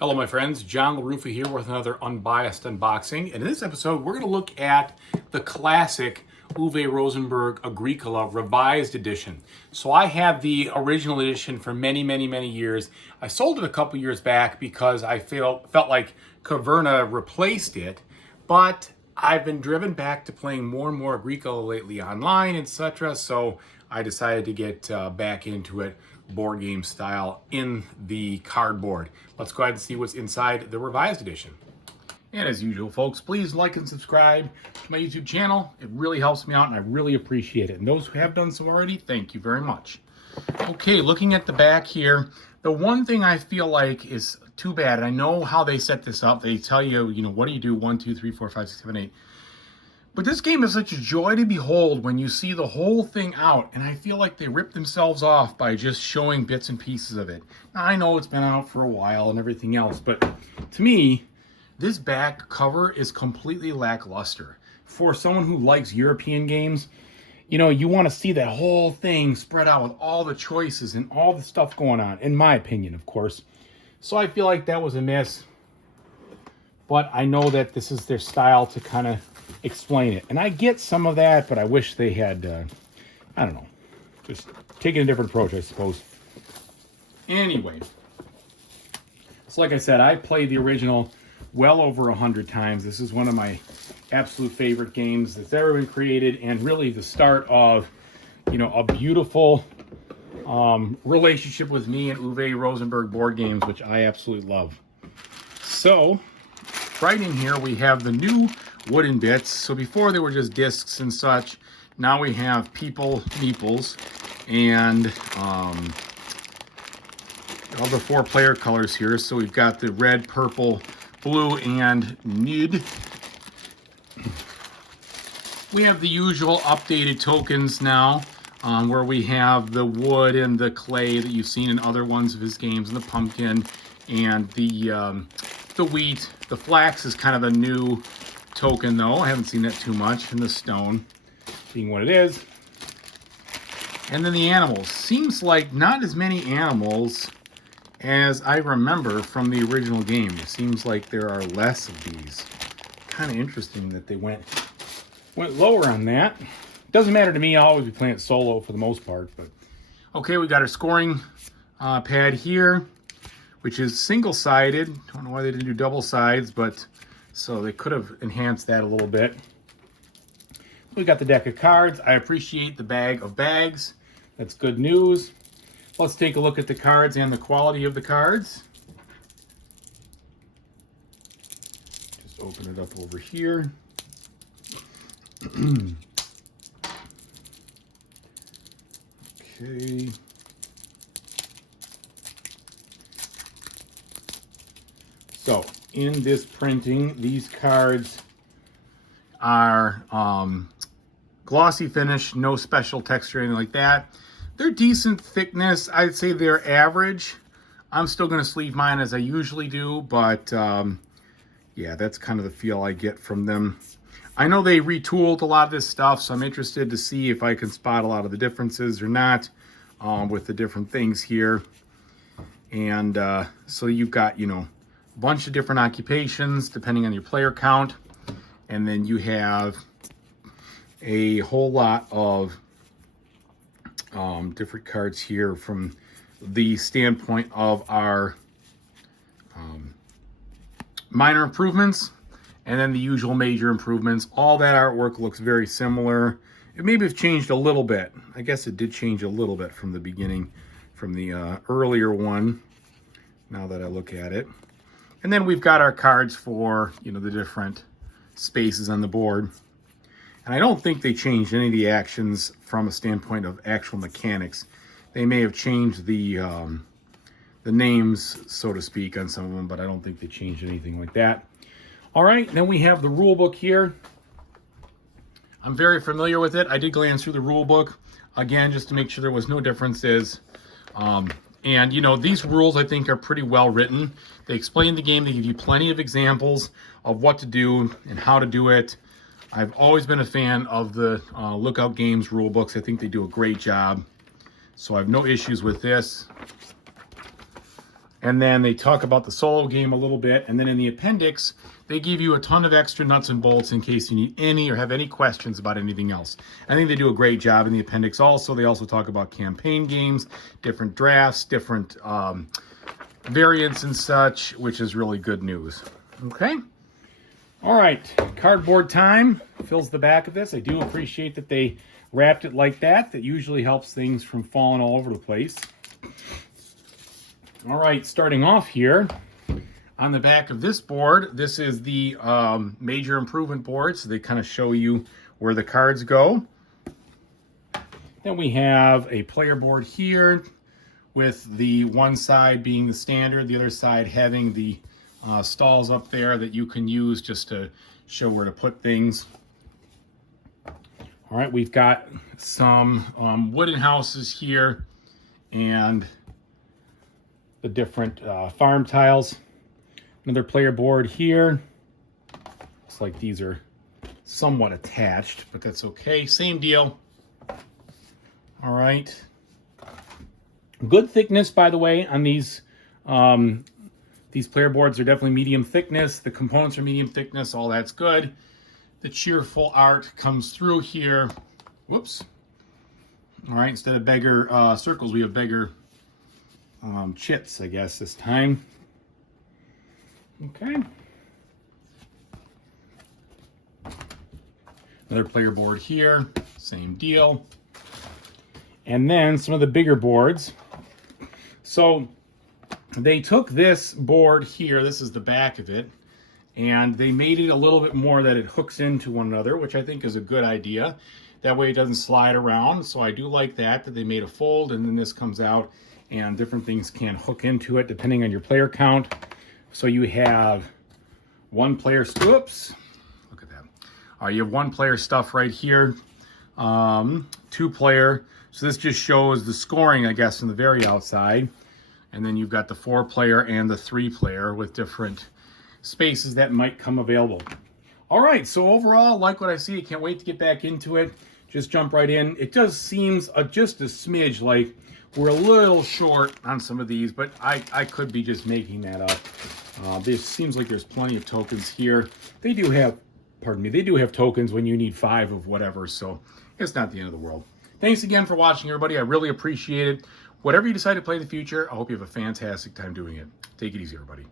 Hello my friends, John LaRuffa here with another Unbiased unboxing. And in this episode, we're going to look at the classic Uwe Rosenberg Agricola Revised Edition. So I have the original edition for many years. I sold it a couple years back because I felt like Caverna replaced it, but I've been driven back to playing more and more Agricola lately online, etc. So I decided to get back into it board game style in the cardboard. Let's go ahead and see what's inside the revised edition. And as usual, folks, please like and subscribe to my YouTube channel. It really helps me out and I really appreciate it. And those who have done so already, thank you very much. Okay, looking at the back here, the one thing I feel like is too bad, and I know how they set this up. They tell you, what do you do? 1, 2, 3, 4, 5, 6, 7, 8. But this game is such a joy to behold when you see the whole thing out, and I feel like they ripped themselves off by just showing bits and pieces of it. Now, I know it's been out for a while and everything else, but to me, this back cover is completely lackluster. For someone who likes European games, you want to see that whole thing spread out with all the choices and all the stuff going on, in my opinion, of course. So I feel like that was a miss, but I know that this is their style to kind of explain it. And I get some of that, but I wish they had, I don't know, just taken a different approach, I suppose. Anyway, so like I said, I played the original well over 100 times. This is one of my absolute favorite games that's ever been created, and really the start of, a beautiful relationship with me and Uwe Rosenberg board games, which I absolutely love. So, right in here we have the new wooden bits. So before they were just discs and such. Now we have people meeples and all the 4 player colors here. So we've got the red, purple, blue, and nude. We have the usual updated tokens now, where we have the wood and the clay that you've seen in other ones of his games, and the pumpkin and the wheat. The flax is kind of a new token though. I haven't seen that too much. And the stone being what it is. And then the animals. Seems like not as many animals as I remember from the original game. It seems like there are less of these. Kind of interesting that they went lower on that. Doesn't matter to me. I'll always be playing it solo for the most part. But okay, we got our scoring pad here, which is single-sided. Don't know why they didn't do double sides, but so they could have enhanced that a little bit. We got the deck of cards. I appreciate the bag of bags. That's good news. Let's take a look at the cards and the quality of the cards. Just open it up over here. Okay. So, in this printing, these cards are glossy finish, no special texture or anything like that. They're decent thickness. I'd say they're average. I'm still going to sleeve mine as I usually do, but yeah, that's kind of the feel I get from them. I know they retooled a lot of this stuff, so I'm interested to see if I can spot a lot of the differences or not with the different things here. And so you've got, bunch of different occupations depending on your player count, and then you have a whole lot of different cards here from the standpoint of our minor improvements, and then the usual major improvements. All that artwork looks very similar. It maybe have changed a little bit. I guess it did change a little bit from the beginning, from the earlier one, now that I look at it. And then we've got our cards for, the different spaces on the board. And I don't think they changed any of the actions from a standpoint of actual mechanics. They may have changed the names, so to speak, on some of them, but I don't think they changed anything like that. All right, then we have the rule book here. I'm very familiar with it. I did glance through the rule book, again, just to make sure there was no differences. And, these rules, I think, are pretty well written. They explain the game. They give you plenty of examples of what to do and how to do it. I've always been a fan of the Lookout Games rule books. I think they do a great job. So I have no issues with this. And then they talk about the solo game a little bit. And then in the appendix, they give you a ton of extra nuts and bolts in case you need any or have any questions about anything else. I think they do a great job in the appendix also. They also talk about campaign games, different drafts, different variants and such, which is really good news. Okay. All right. Cardboard time fills the back of this. I do appreciate that they wrapped it like that. That usually helps things from falling all over the place. All right, starting off here, on the back of this board, this is the major improvement board, so they kind of show you where the cards go. Then we have a player board here with the one side being the standard, the other side having the stalls up there that you can use just to show where to put things. All right, we've got some wooden houses here and the different farm tiles. Another player board here. Looks like these are somewhat attached, but that's okay. Same deal. All right. Good thickness, by the way, on these. These player boards are definitely medium thickness. The components are medium thickness. All that's good. The cheerful art comes through here. Whoops. All right. Instead of beggar circles, we have beggar chits, I guess, this time. Okay. Another player board here, same deal. And then some of the bigger boards. So they took this board here, this is the back of it, and they made it a little bit more that it hooks into one another, which I think is a good idea. That way it doesn't slide around. So I do like that they made a fold and then this comes out and different things can hook into it depending on your player count. So you have one player, oops, look at that. You have one player stuff right here, 2 player. So this just shows the scoring, I guess, on the very outside. And then you've got the 4 player and the 3 player with different spaces that might come available. All right, so overall, I like what I see. I can't wait to get back into it. Just jump right in. It does seems just a smidge like we're a little short on some of these, but I could be just making that up. This seems like there's plenty of tokens here. They do have, pardon me, they do have tokens when you need 5 of whatever, so it's not the end of the world. Thanks again for watching, everybody. I really appreciate it. Whatever you decide to play in the future, I hope you have a fantastic time doing it. Take it easy, everybody.